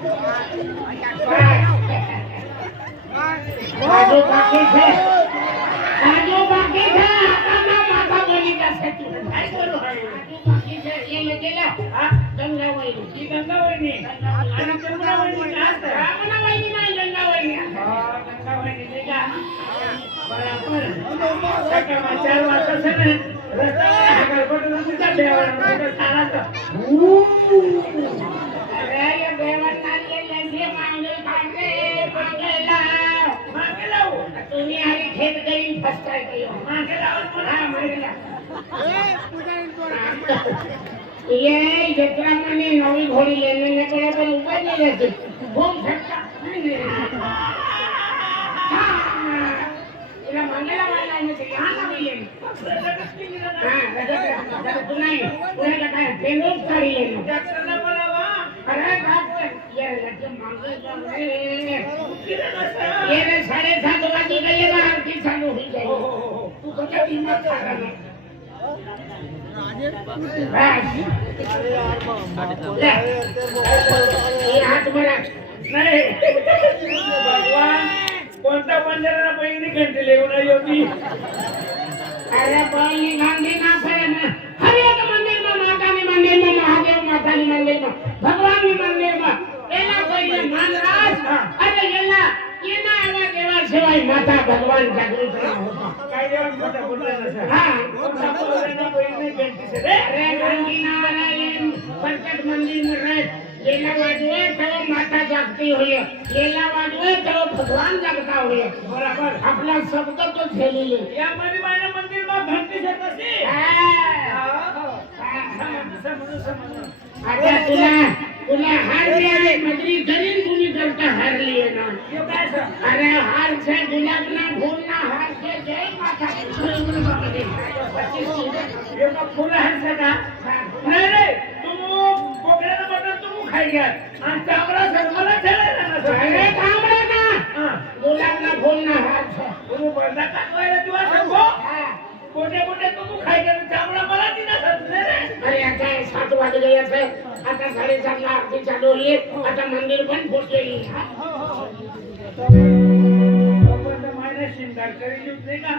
बाजू बाकी है आता माता बोली कैसे तू काय करू बाजू बाकी है ये गेला गंगा वहिनी ही गंगा वहिनी आणि गंगा वहिनी का रामना वहिनी नाही गंगा वहिनी गंगा वहिनी नाही का बरोबर सकाळी 4 वाजता सगळे रस्त्यावर हगलपटून तुझ्या देवाला सारा अरे ये देवाला नाचले मांगे काढले मागे लावू तुम्ही आणि खेत गई फसताय मागे लावून पुन्हा मागे ये जत्रा मने नवी घोड़ी लेने ने कोला पर उपाय नहीं रहते घूम सकता इला मांगेला वाला है मुझे यहाँ ना मिले हाँ रजत तू नहीं उन्हें क्या है फेमस साड़ी लेना जत्रा बोला वाह अरे डॉक्टर ये लड़के मांगे जाने ये रे 7:30 बजे गए बाहर की चालू हो जाए तू तो क्या हिम्मत कर रहा है हाथ बड़ा नहीं भगवान कोणता बंजारा पहिली घंटे लेऊन योगी अरे पहिली घंटे ना फरे ना हर एक मंदिर में माता ने मंदिर में महादेव माता ने मंदिर में भगवान ने मंदिर में एला पहिले मानराज अरे एला ये ना आवा देवा शिवाय माता भगवान जागृत ना होता काय देवा मोठा बोलला ना हां मोठा बोलला पहिली घंटे से रे घंटी नारायण प्रकट मंदिर में रह लेला वाजवे तो माता जागती हुई लेला वाजवे तो भगवान जागता हुई बराबर अपना शब्द तो झेली ले या मध्ये मायना मंदिर में घंटी से कशी समझ आता तुला हार दिया मजरी करीन तुनी करता हार लिए ना ये कैसा अरे हार से गुलाब ना फूल ना हार से जय माता ये का फूल हार से का नहीं रे तुम कोकरेला बटन तुम खाई गया आणि चामडा सर्वला ठेवला ना अरे चामडा ना गुलाब ना फूल ना हार से तुम बंदा का कोयला दिवा सांगो कोटे कोटे तुम खाई गया चामडा मला दिना समजले रे अरे आता 7 वाजे गए थे आता 7:30 ला आरती चालू हुई आता मंदिर पण फुटलेली आपण मायने शिंगार करी युद्ध नाही का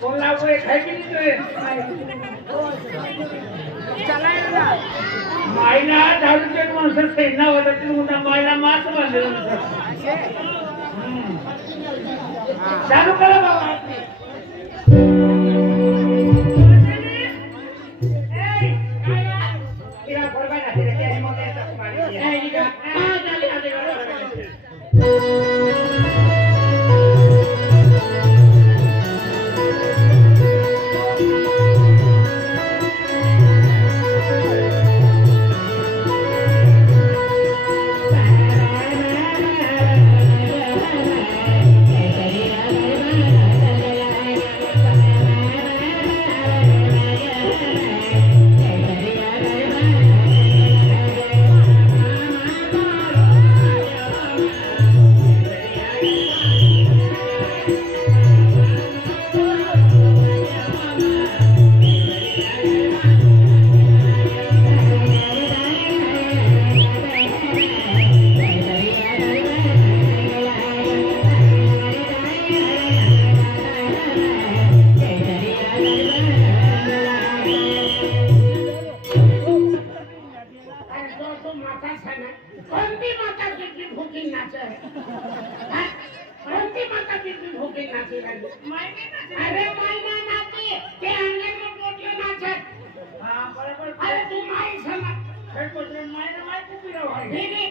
बोला कोई खाई की नहीं तो चलाएगा मायना दारू के माणसं सेना होता ते मुदा मायना मास बांधले चालू करा बाबा अरे मायना नाचे ते अंगण में पोटले नाचे हां बरोबर अरे तू माई समा हे पोटले मायना माई कुपी रहो दीदी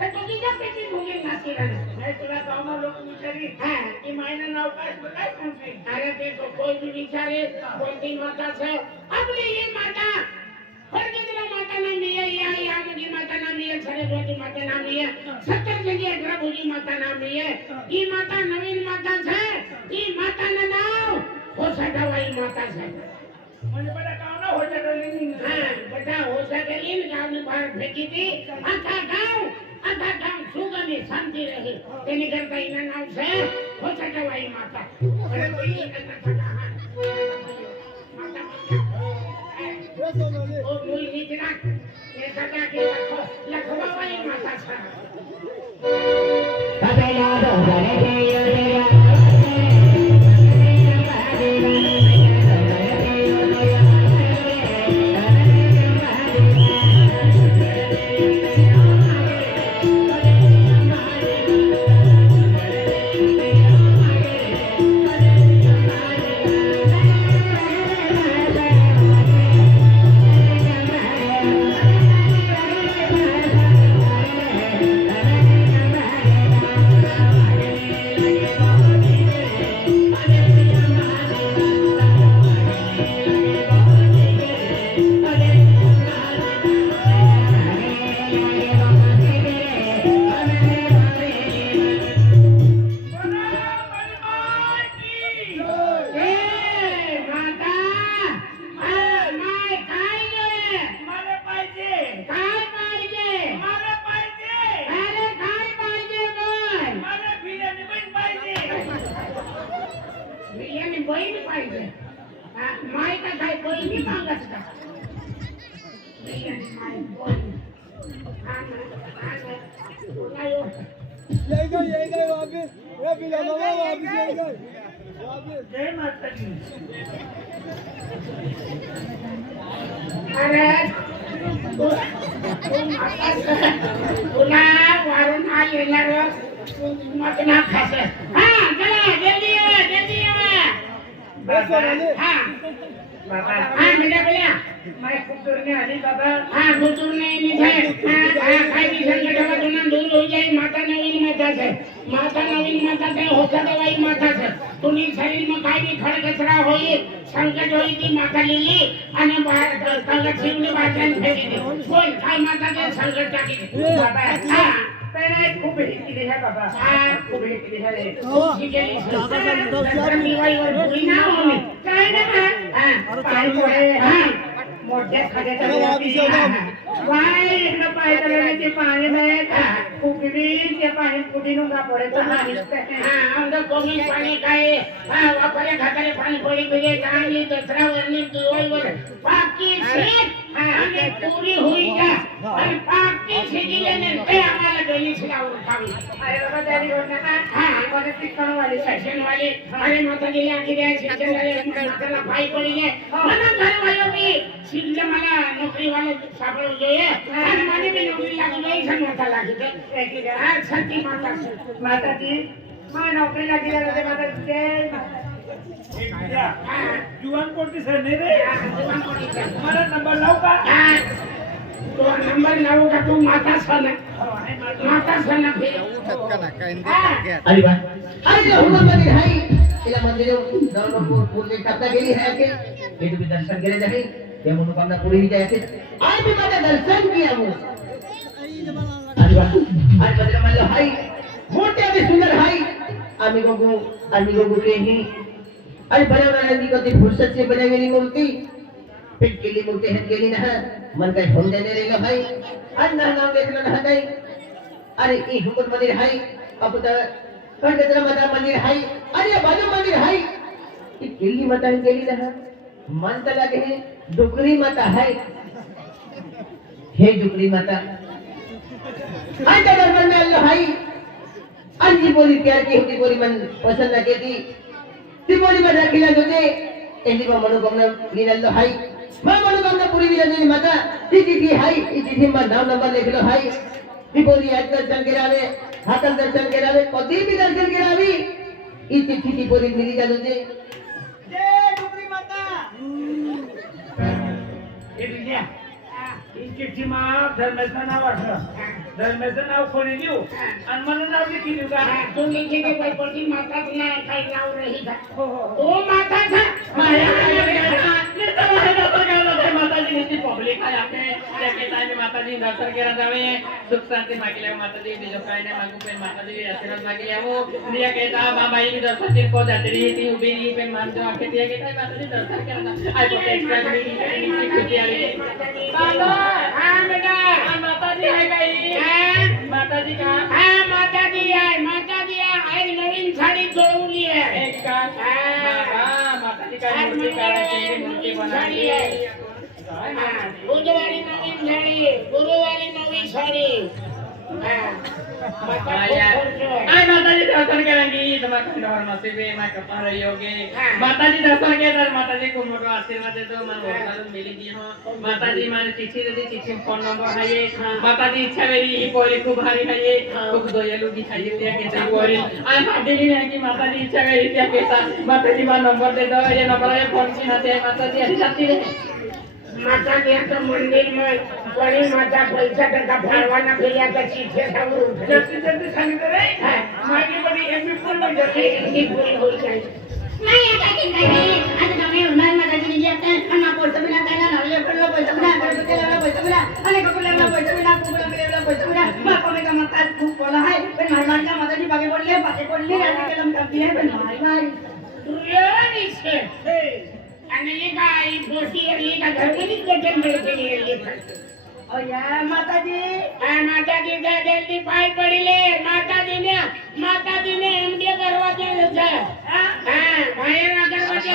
ते तुझी जब पेटी भूगे नाची रहा मैं तुला गावना लोक विचारी हां की मायना नाव काय सांगते अरे ते तो कोई भी विचारे कोणती माता से आपली ही माता फरगेला माता नाम है या मुझी माता नाम है सरस्वती माता नाम है 70 जगह अग्रभुजी माता नाम है ई माता नवीन माता है ई माता ना नाम होसटावाई माता है म्हणजे बड़ा गावना होसटली हां बड़ा होसटली गाव ने बाहर फेंकी थी आखा गांव सुगमी शांति रही तेने करता इना नाम से होसटावाई माता अरे कोई माता ओ मुई नीचना ये सदा के लखवाई माता तुला वारून हा येणार मत ना खास हा चला जल्दी हा बाबा हा बेटा बोला मैं कुतुरने आली बाबा हा कुतुरने निधे हा काय भी संकट होगा तो ना दूर हो जाए माता नवीन माता से होता दवाई माता से तुनी शरीर में काय भी खड़ कचरा होई संकट होई ती माता लिली आणि बाहेर तलक शिवने वाचन फेकी बोल काय माता के संकट टाकी बाबा हा पेनाय खूप केली है बाबा हा खूप केली है ठीक आहे दिवाळी वर कोणी ना होणे काय ना हा पाय पडे हा मोठ्या खाद्याचा वाय इकडे पाय तळण्याचे पाणी नाही कुकडी ते पाणी कुठीनं का पडायचं हा आमचं कोणी पाणी काय हा वापरे खातारे पाणी पडी बिडे चांगली दसरा वरणी दिवाळीवर बाकी शेत आणि पुरी होई का आणि बाकी शेतीने ते आम्हाला गली शिलावून खावी अरे बाबा त्याने नका हा मला शिक्षण वाले अरे माता गेली आणखी द्या शिक्षण झाले माताला पाय पडले म्हणून घर वालो मी शिकले मला नोकरी वाले सापडू જોઈએ અને મને બી નોકરી લાગી ગઈ છે માતા લાગી છે એટલે આ સતી માતા માતાજી મને નોકરી લાગી ગઈ છે માતાજી જય जुवान कोटी सर नहीं रे जुवान कोटी सर हमारा नंबर लाओ का तो नंबर लाओ का तू माता सन फिर अरे वाह अरे जो हुआ मंदिर है इला मंदिर दोनों को पूरे करता गेली है के ये तो भी दर्शन केले जाए ये मनोकामना पूरी ही जाए आज भी मैंने दर्शन किया हूं अरे वाह आज मंदिर में लो हाई मोटे भी सुंदर हाई अमिगो को के ही अरे बड़े नदी को दी फुर्सत से बना गेली मूर्ति फिट केली मूर्ति है केली ना मन का होम देने रेगा भाई अन्ना नाम देखना ना नहीं अरे ई हुकुम मंदिर है अब तो कंडतरा माता मंदिर है अरे बाजू मंदिर है ई केली माता है केली ना मन तो लगे है डुकरी माता है हे डुकरी माता आज दरबार में अल्लाह है अंजी बोली प्यार की होती बोली मन पसंद लगे थी ती बोली में रखिला जोते एंडी को मनोकामना लीनल्लो है मैं मनोकामना पूरी लीनल्लो माता ती चिट्ठी है ई चिट्ठी में नाम नंबर लिख लो है ती बोली आज दर्शन करावे हाथन दर्शन करावे कदी भी दर्शन करावी ई चिट्ठी ती बोली मिली जा जोते जय डुकरी माता ये लिया इनकी चिमा धर्मेचं नाव असलं धर्मेचं नाव कोणी देऊ आणि मला नाव किती देऊ का तुम्ही किती पैपटी माताच नाही काही नाव रही का ओ माताचा माताजी नीति पब्लिक आहे आपले त्याचे ताई माताजी दर्शन केला जावे सुख शांती मागिले माताजी बिजो काय नाही मागू पण माताजी आशीर्वाद मागिले हो निया कहता बाबाई भी दर्शन को जाते रही थी उभी नहीं पे मान जो आके दिया कहता माताजी दर्शन केला आई पोते एक्स्ट्रा में खुशी आ रही बाबा हां बेटा माताजी है गई माताजी का हां माताजी आहे आज नवीन साडी जोडवली आहे एक का हां माताजी का मूर्ति काढायची मूर्ति बनाई बुधवारी नवीन साडी गुरुवारी नवी साडी ay mataji dर्शन करेंगी तुम्हारा खंडहर नसीबे मैं कपार योगे माताजी दर्शन के दर माताजी को मोटो आशीर्वाद दे दो मन भगवान मिली दी हो माताजी माने चिट्ठी दे चिट्ठी फोन नंबर है ये माताजी इच्छा मेरी ई पोरी खूब भारी है ये खूब दयालु की चाहिए दिया के चाहिए पोरी आई माताजी ने कि माताजी इच्छा मेरी दिया के सा माताजी बा नंबर दे दो ये नंबर है फोन की ना दे माताजी ऐसी जाती रहे माता के तो मंदिर में बड़ी माता पैसा टका भरवाना भैया का चीज़ सब जल्दी जल्दी संग रे मागी बड़ी एमबी फुल में जल्दी इतनी पूरी हो जाए नहीं ये क्या कहते हैं आज हमें उन्हें मदद नहीं जाते हैं हम आपको सब ना कहना ना ये कर लो पैसा बना कर के लो पैसा बना अरे को लेना पैसा बना को लेना पैसा बना बाप में का मत खूब बोला है फिर मेहमान का मदद ही बाकी बोल ले बातें बोल ले आज के लम करती है फिर हमारी भाई यानी से અને એ ગાય પોસી એ કા ઘર में नहीं कोटन में के लिए ये ओ यार माताजी माताजी का जल्दी पाई पड़ी ले माताजी ने एमडी करवा दे છે हां भाई अगर बजा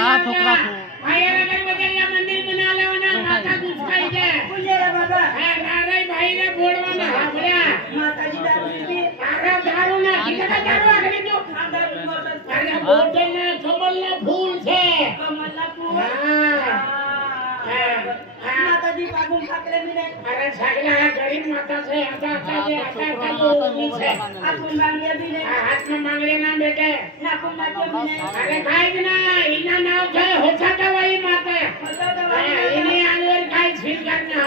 भाई अगर बजा मंदिर बना लेवाना माता गुस्साई जाए बोले रे बाबा हां नाराय भाई ने बोलवाना हाबड़ा माताजी दारू पी अरे दारू ना कितना दारू आखरी तो दारू अरे बोतल ने कमल ना फूल છે कमला फूल हां माताजी पागुम खाकले मिले अरे सगला गरीब माता से आता बोलनी છે आपन मांगिया भी नहीं हाथ में मांगले ना बेटे नाकुम नाके भी नहीं अरे खाई ना इना नाव છે होता दवाई माते होता दवाई इने आवर खाई छील करना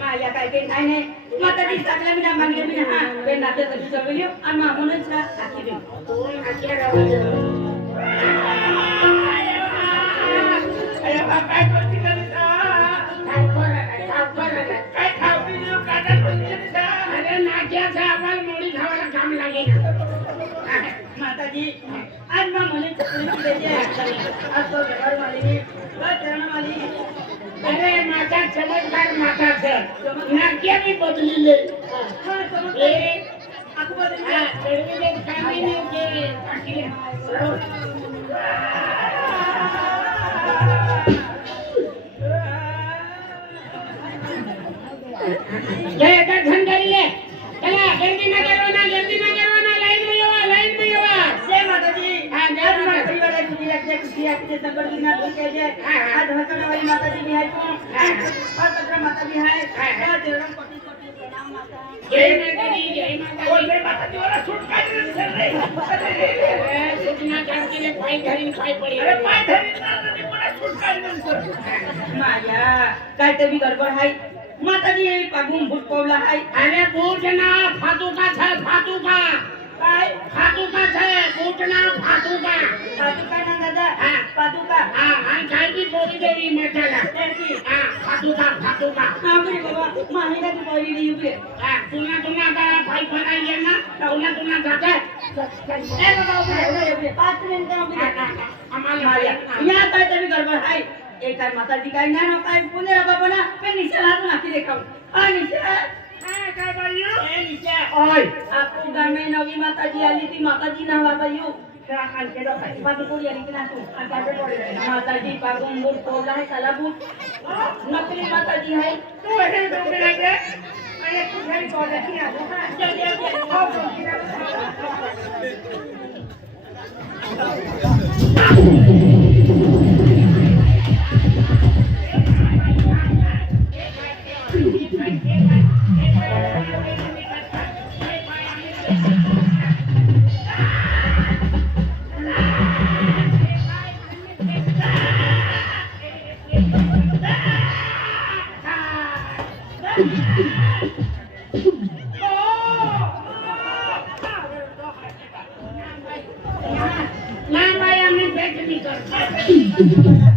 माया काय काही नाही नाही माताजी सगळ्या बिना मांगले बिना हा बे नाते तशी सगळी आणि मामूनच आखी दे कोण आके राहू अरे बाबा काय करती करता काय खावती देऊ काटा करती अरे नाक्याचा आवाज मोडी खावायला काम लागेल माताजी आज मामूने चकली देते आज तो घर वाली चरण वाली अरे माता चमत्कार माता से नाक्या भी बदली ले हां चमत्कार आपको बदल हां चढ़वी दे खानी नहीं के बाकी जय दर्शन करी ले चला जल्दी ना करवाना लाइन में आवा जय माताजी हां जय आज माता परिवार की लक्ष्य खुशी आपके संबल की ना के जे आज हसन वाली माताजी भी है और पत्र माताजी है और देवरम कोटि कोटि प्रणाम माता जय माता दी बोल जय माता दी वाला सूट काट दे चल रे अरे सूचना जानती ले पाई धरी पाई पड़ी अरे पाई धरी ना बड़ा सूट काट दे माया काय ते भी गडबड है माताजी पागुम भूत पवला है अरे बूट ना फातुका छे फातुका काय फातुका छे बूट ना फातुका पादुका ना दादा हां पादुका हां आणि काय की बोली देवी मेटाला तेरी हां फातुका हां बरी बाबा माहिला की बोली दी युके हां तुना का पाई बनाई ना तुना जाते ए बाबा उभे 5 मिनिट उभे आम्हाला या काय ते भी गडबड है एक काय माताजी काय ना ना काय पुणे रे बाबा ना पे निशा हात नाकी देखाव आ निशा हां काय बायू ए निशा ओय आपको गामे नवी माताजी आली ती माताजी ना वातायू क्या काल के दो बात कोडी आली की ना तू माताजी पागुम मूड पोला है कलाबूट नकली माताजी है तू हे तो मिला दे अरे तू घरी कोला की आ जल्दी ना बाई आम्ही भेट नाही करत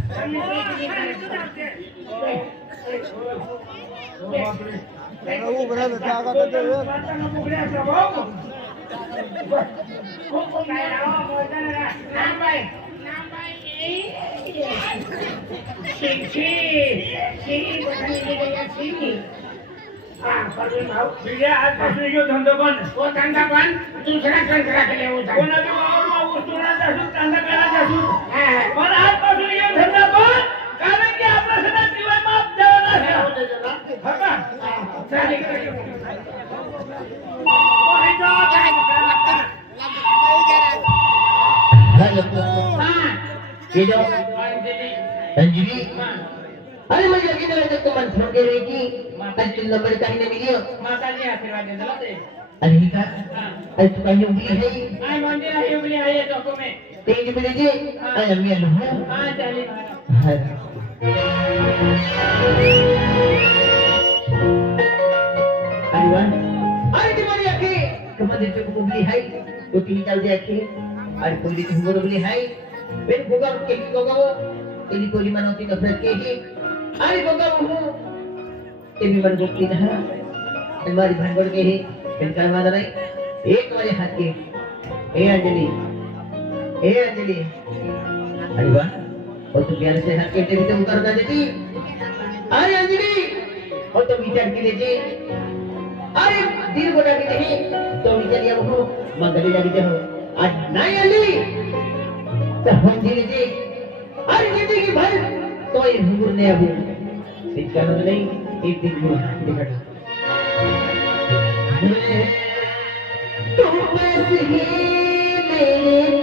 धंदा बंद वो धंदा बंद दूसरा धंदा के लिए होता पण आजपासून हे धंदा बंद कारण की आपल्या सगळ्या जीवन माप द्यावं लागेल. ये जाओ अंजलि अंजलि हाँ अरे मैं लगे ना तो मन फोन के रे की अंजलि नंबर कहीं नहीं मिलियो माता जी आशीर्वाद दे दला ते अरे ही का हाँ अरे तू कहीं उंगली है आई मंदिर आई उगली आई है चौको में तेज मिले जी अरे अम्मी अल्लू हाँ चली अरे वाह अरे तुम्हारी आंखें तुम्हारे जो उंगली है तो तीन चल दे आंखें अरे कोई दिन वो उंगली है फिर गोगा के गोगा वो तेरी कोली मनोती नफरत के ही अरे गोगा वो ये भी मन गोती ना हमारी भांगड़ के ही फिर क्या मार रही एक वाले हाथ के ए अंजलि अरे वाह और तो प्यार से हाथ के टेबल पे उतार देती अरे अंजलि और तो विचार के लिए अरे दिल को डाली नहीं तो विचार ये हो मंगली लगी हो आज नहीं अली तो हम जी अरे जिंदगी भर तो ये हुजूर ने अबू इसका मतलब नहीं एक दिन को दिखा तो बस ही मेरे